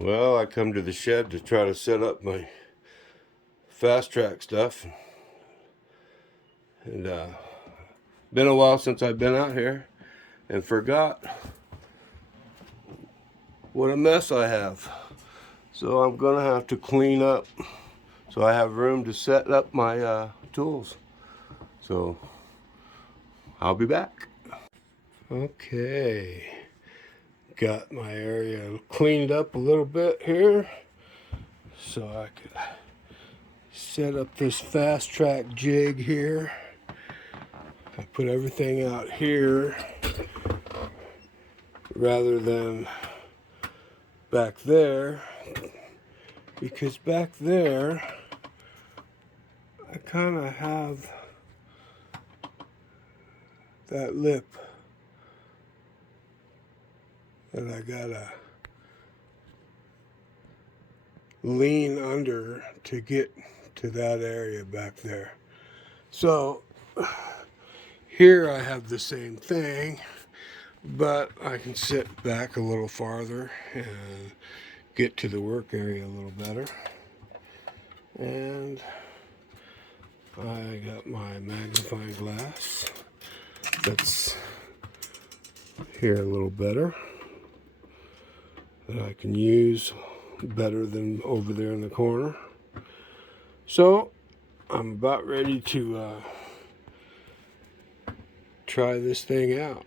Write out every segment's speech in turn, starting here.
Well, I come to the shed to try to set up my fast track stuff. And been a while since I've been out here and forgot what a mess I have. So I'm gonna have to clean up so I have room to set up my tools. So I'll be back. Okay, got my area cleaned up a little bit here so I could set up this fast track jig here. I put everything out here rather than back there, because back there I kind of have that lip that I gotta lean under to get to that area back there. So here I have the same thing, but I can sit back a little farther and get to the work area a little better. And I got my magnifying glass that's here a little better, that I can use better than over there in the corner. So I'm about ready to try this thing out.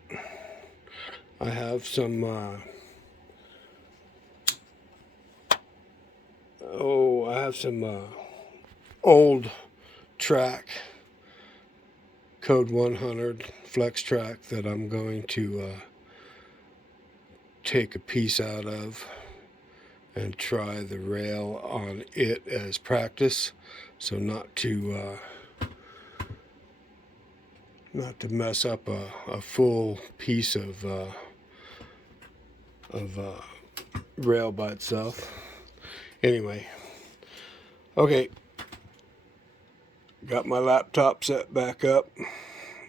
I have some old track, code 100 flex track, that I'm going to take a piece out of and try the rail on it as practice, so not to mess up a full piece of rail by itself. Anyway, okay, got my laptop set back up.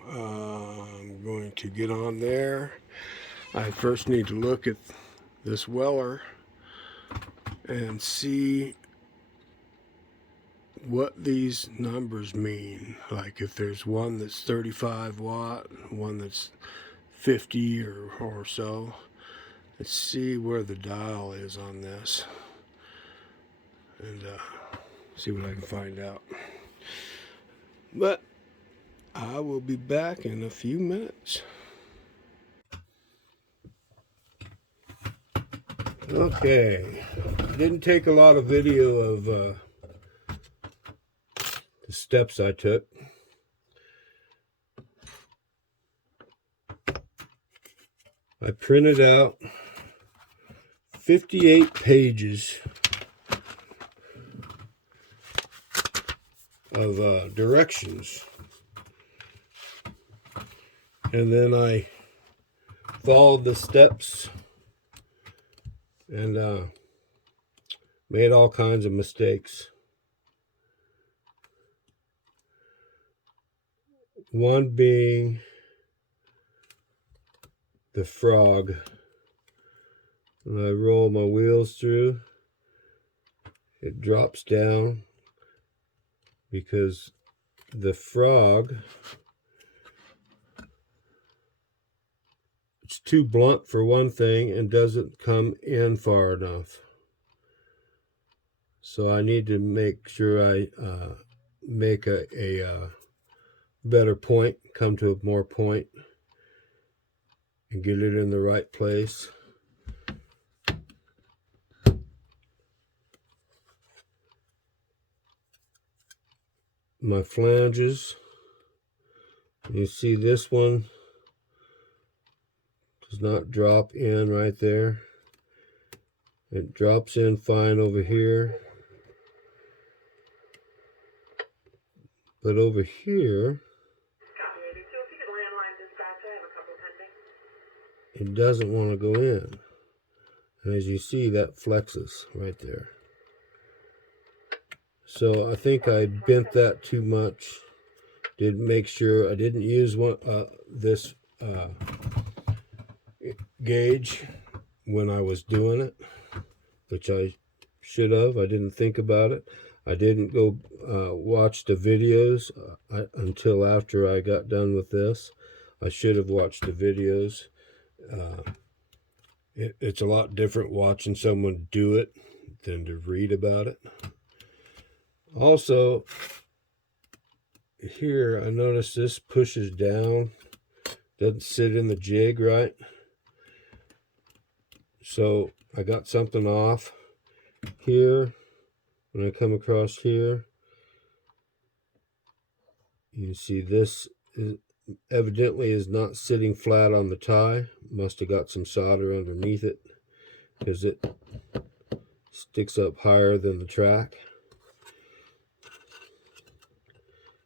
I'm going to get on there. I first need to look at this Weller and see what these numbers mean. Like if there's one that's 35 watt, one that's 50 or so. Let's see where the dial is on this and see what I can find out. But I will be back in a few minutes. Okay, didn't take a lot of video of the steps I took. I printed out 58 pages of directions, and then I followed the steps and made all kinds of mistakes. One being the frog. When I roll my wheels through, it drops down because the frog, it's too blunt for one thing and doesn't come in far enough. So I need to make sure I make a better point, come to a more point, and get it in the right place. My flanges, you see this one does not drop in right there. It drops in fine over here, but over here it doesn't want to go in. And as you see, that flexes right there. So I think I bent that too much. Did make sure I didn't use this gauge when I was doing it. which I should have. I didn't think about it. I didn't go watch the videos until after I got done with this. I should have watched the videos. It's a lot different watching someone do it than to read about it. Also, here I noticed this pushes down, doesn't sit in the jig right. So I got something off here. When I come across here, you can see this evidently is not sitting flat on the tie. Must have got some solder underneath it because it sticks up higher than the track.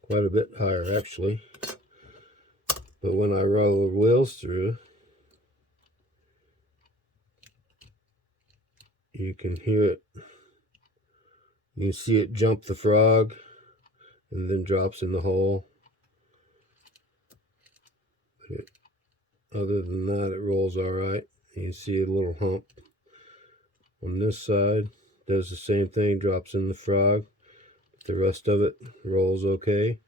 Quite a bit higher actually. But when I roll the wheels through, you can hear it. You can see it jump the frog and then drops in the hole. But other than that, it rolls all right. You can see a little hump on this side. Does the same thing, drops in the frog. The rest of it rolls okay.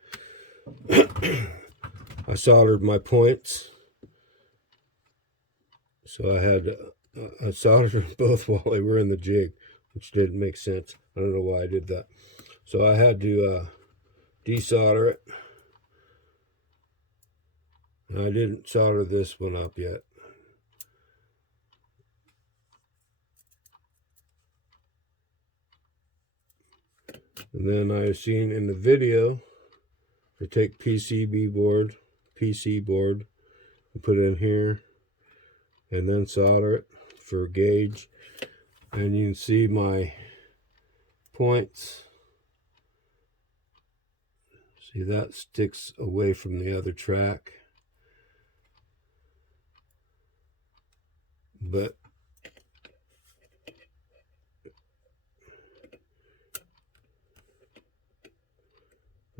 I soldered my points, so I soldered them both while they were in the jig, which didn't make sense. I don't know why I did that. So I had to desolder it. And I didn't solder this one up yet. And then I was seen in the video to take PC board, and put it in here, and then solder it for a gauge. And you can see my points. See, that sticks away from the other track. But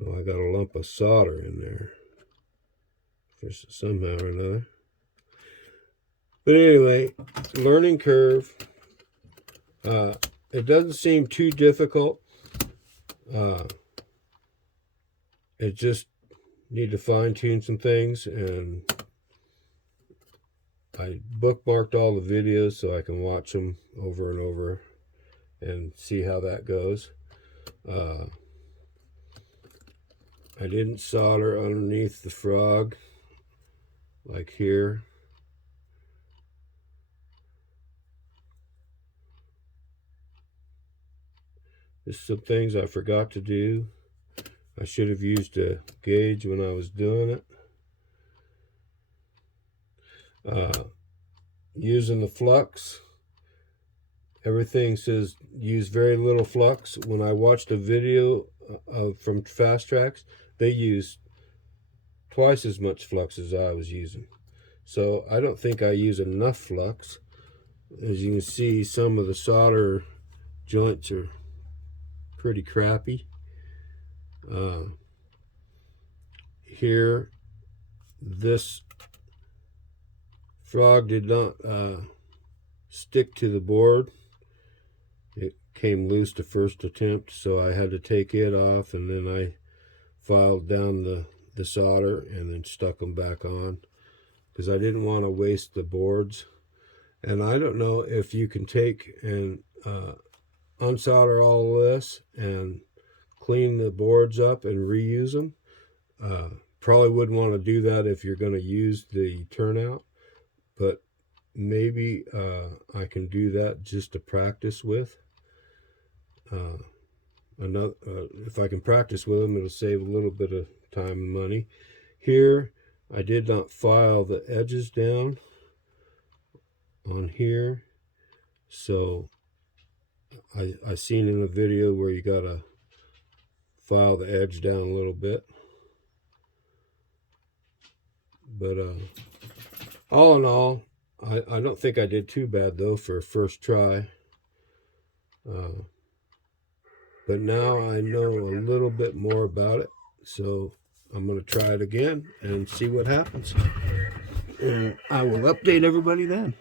oh, I got a lump of solder in there somehow or another. But anyway, learning curve. It doesn't seem too difficult. It just need to fine tune some things, and I bookmarked all the videos so I can watch them over and over and see how that goes. I didn't solder underneath the frog like here. Just some things I forgot to do. I should have used a gauge when I was doing it. Using the flux, everything says use very little flux. When I watched a video from Fast Tracks, they used twice as much flux as I was using. So I don't think I use enough flux. As you can see, some of the solder joints are pretty crappy. Here, this frog did not stick to the board. It came loose the first attempt, so I had to take it off, and then I filed down the solder and then stuck them back on because I didn't want to waste the boards. And I don't know if you can take and unsolder all of this and clean the boards up and reuse them. Probably wouldn't want to do that if you're going to use the turnout, but maybe I can do that just to practice with. If I can practice with them, it'll save a little bit of time and money. Here, I did not file the edges down on here, so I seen in a video where you gotta file the edge down a little bit. But all in all, I don't think I did too bad though for a first try. But now I know a little bit more about it, so I'm going to try it again and see what happens. And I will update everybody then.